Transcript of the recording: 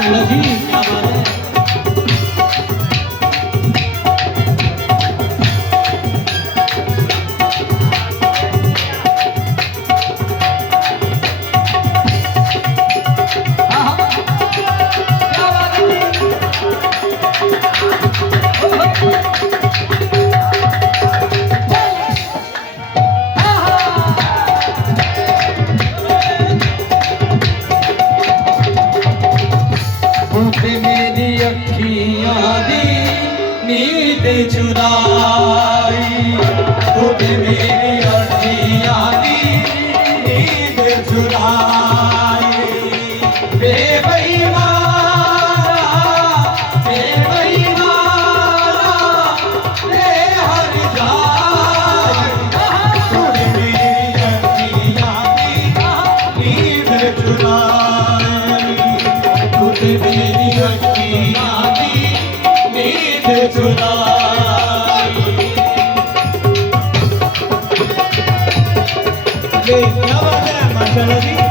चलो जी क्या बात है। मेरी अखियां दी नींद चुराई, तूने मेरी अखियां दी नींद चुराई। बेईमाना बेईमाना ले हर जाए, तूने मेरी अखियां दी नींद चुराई, तूने मेरी अखियां दी नींद चुराई। क्या बात है माशाल्लाह जी।